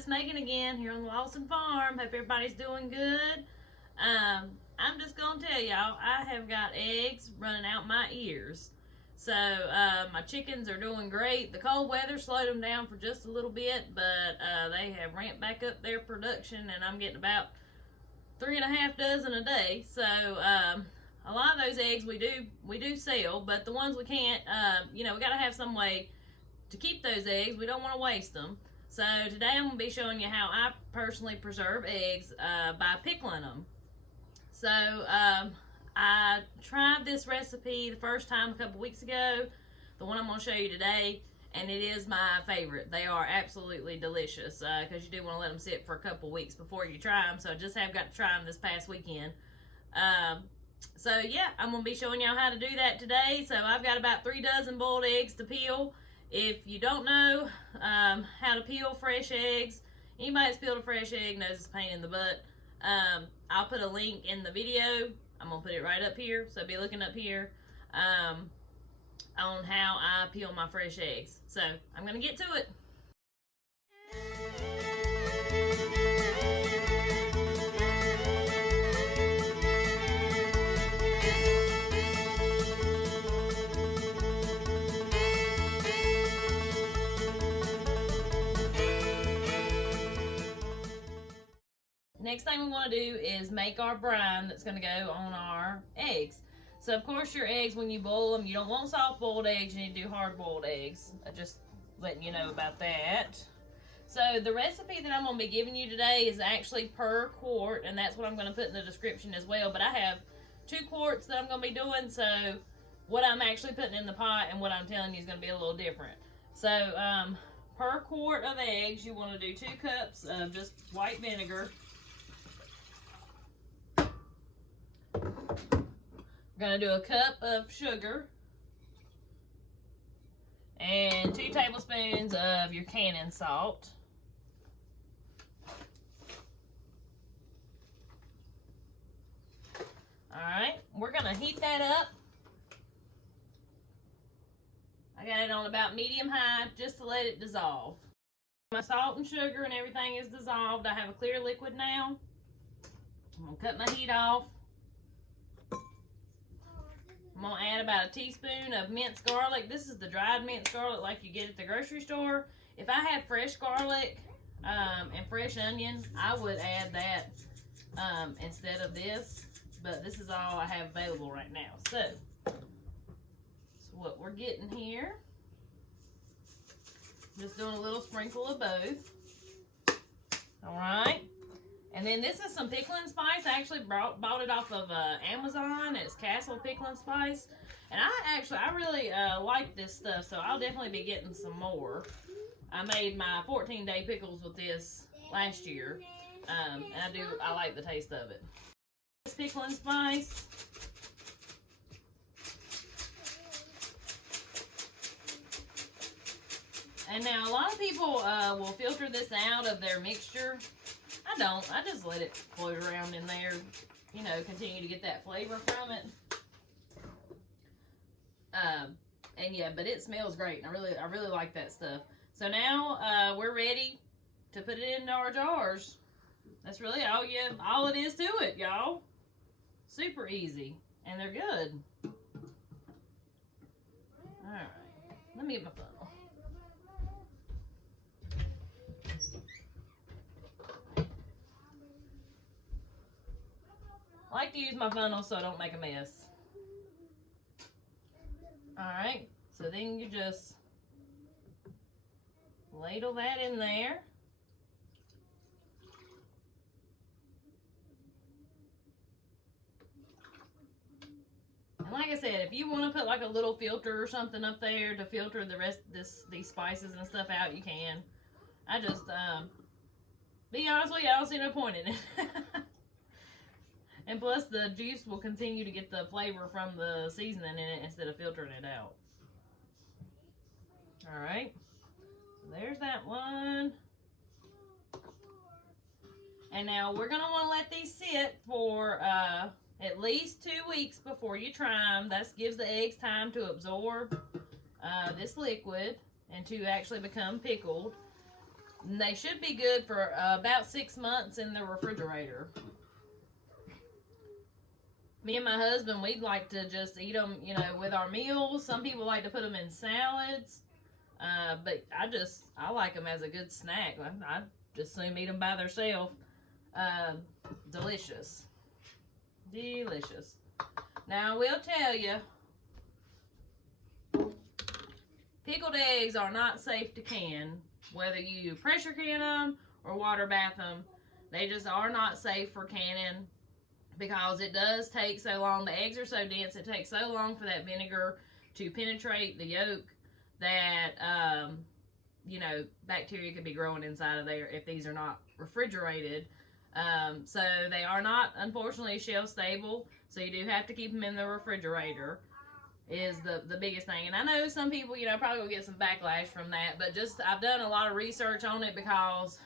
it's Megan again here on the Lawson Farm. Hope everybody's doing good. I'm just gonna tell y'all, I have got eggs running out my ears. So my chickens are doing great. The cold weather slowed them down for just a little bit, but they have ramped back up their production, and I'm getting about 3.5 dozen a day. So a lot of those eggs we do sell, but the ones we can't, we gotta have some way to keep those eggs. We don't want to waste them. So today I'm going to be showing you how I personally preserve eggs by pickling them. So I tried this recipe the first time a couple weeks ago, the one I'm going to show you today, and it is my favorite. They are absolutely delicious because you do want to let them sit for a couple weeks before you try them. So I just have got to try them this past weekend. So yeah, I'm going to be showing y'all how to do that today. So I've got about 3 dozen boiled eggs to peel. If you don't know how to peel fresh eggs, anybody that's peeled a fresh egg knows it's a pain in the butt. I'll put a link in the video. I'm going to put it right up here, so be looking up here on how I peel my fresh eggs. So I'm going to get to it. Next thing we want to do is make our brine that's going to go on our eggs. So of course your eggs, when you boil them, you don't want soft boiled eggs, you need to do hard boiled eggs. Just letting you know about that. So the recipe that I'm going to be giving you today is actually per quart, and that's what I'm going to put in the description as well. But I have 2 quarts that I'm going to be doing, so what I'm actually putting in the pot and what I'm telling you is going to be a little different. So per quart of eggs, you want to do 2 cups of just white vinegar. We're going to do a cup of sugar and 2 tablespoons of your canning salt. Alright, we're going to heat that up. I got it on about medium high just to let it dissolve. My salt and sugar and everything is dissolved. I have a clear liquid now. I'm going to cut my heat off. I'm going to add about a teaspoon of minced garlic. This is the dried minced garlic like you get at the grocery store. If I had fresh garlic and fresh onion, I would add that instead of this. But this is all I have available right now. So what we're getting here, just doing a little sprinkle of both. Alright. And then this is some pickling spice. I actually bought it off of Amazon. It's Castle pickling spice. And I really like this stuff, so I'll definitely be getting some more. I made my 14-day pickles with this last year. And I like the taste of it. This pickling spice. And now a lot of people will filter this out of their mixture. I don't. I just let it float around in there, continue to get that flavor from it. And yeah, but it smells great. And I really like that stuff. So now we're ready to put it into our jars. That's really all it is to it, y'all. Super easy, and they're good. All right, let me get my funnel. I like to use my funnel so I don't make a mess. Alright, so then you just ladle that in there. And like I said, if you want to put like a little filter or something up there to filter the rest of these spices and stuff out, you can. I just, be honest with you, I don't see no point in it. And plus, the juice will continue to get the flavor from the seasoning in it instead of filtering it out. Alright. There's that one. And now we're going to want to let these sit for at least 2 weeks before you try them. That gives the eggs time to absorb this liquid and to actually become pickled. And they should be good for about 6 months in the refrigerator. Me and my husband, we'd like to just eat them, you know, with our meals. Some people like to put them in salads. But I like them as a good snack. I just assume eat them by themselves. Delicious. Delicious. Now, I will tell you, pickled eggs are not safe to can. Whether you pressure can them or water bath them, they just are not safe for canning because it does take so long. The eggs are so dense, it takes so long for that vinegar to penetrate the yolk that, you know, bacteria could be growing inside of there if these are not refrigerated. So they are not, unfortunately, shelf stable. So you do have to keep them in the refrigerator is the biggest thing. And I know some people, you know, probably will get some backlash from that. But just, I've done a lot of research on it because,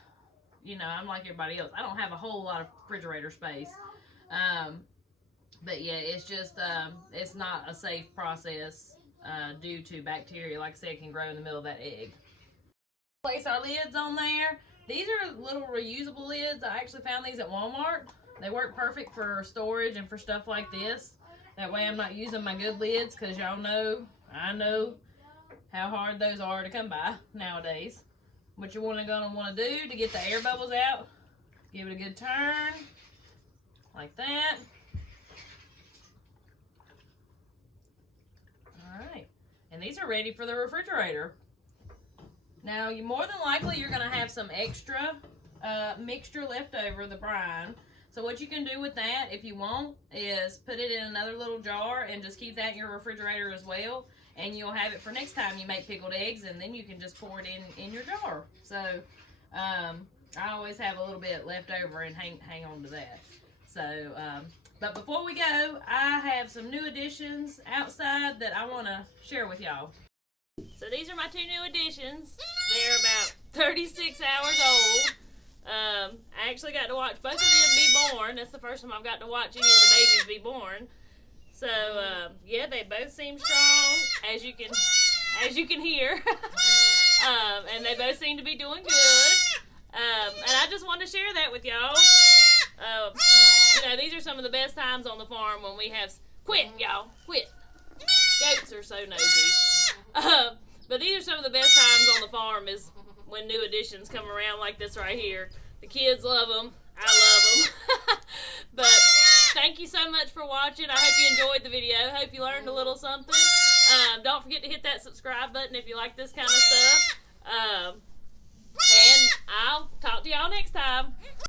you know, I'm like everybody else. I don't have a whole lot of refrigerator space. But yeah, it's just, it's not a safe process due to bacteria. Like I said, can grow in the middle of that egg. Place our lids on there. These are little reusable lids. I actually found these at Walmart. They work perfect for storage and for stuff like this. That way I'm not using my good lids because y'all know, I know how hard those are to come by nowadays. What you're gonna want to do to get the air bubbles out, give it a good turn, like that. Alright, and these are ready for the refrigerator. Now, more than likely you're gonna have some extra mixture left over, the brine. So what you can do with that, if you want, is put it in another little jar and just keep that in your refrigerator as well. And you'll have it for next time you make pickled eggs, and then you can just pour it in your jar. So I always have a little bit left over and hang on to that. So, but before we go, I have some new additions outside that I want to share with y'all. So these are my 2 new additions. They're about 36 hours old. I actually got to watch both of them be born. That's the first time I've got to watch any of the babies be born. So, yeah, they both seem strong, as you can hear. And they both seem to be doing good. And I just wanted to share that with y'all. You know, these are some of the best times on the farm when we have... Quit, y'all. Quit. Goats are so nosy. But these are some of the best times on the farm is when new additions come around like this right here. The kids love them. I love them. But thank you so much for watching. I hope you enjoyed the video. I hope you learned a little something. Don't forget to hit that subscribe button if you like this kind of stuff. And I'll talk to y'all next time.